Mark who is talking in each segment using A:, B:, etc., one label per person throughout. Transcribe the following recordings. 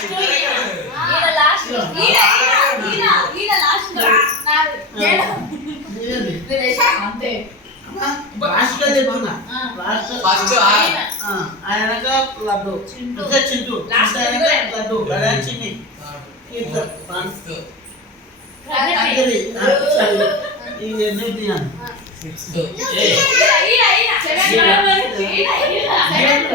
A: Last ఈడ last ఈడ ఈడ లాస్ట్ నాది నేను.
B: లాస్ట్
C: ఫస్ట్
B: ఆయనక లడ్డు.
A: చింటూ.
B: చింటూ.
A: లాస్ట్.
B: ఆయనక లడ్డు. చిన్ని. ఇట్లా
C: ఫస్ట్
B: ఎన్ని తీయాలి?
C: సిక్స్త్
B: ఏ,
A: ఈడ ఈడ ఈడ సెవెన్ ఈడ ఈడ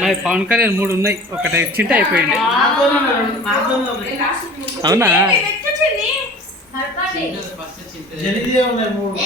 D: మరి పవన్ కళ్యాణ్ మూడు ఉన్నాయి. ఒకటి ఇచ్చింటే అయిపోయింది. అవునా?
B: ఉన్నాయి మూడు.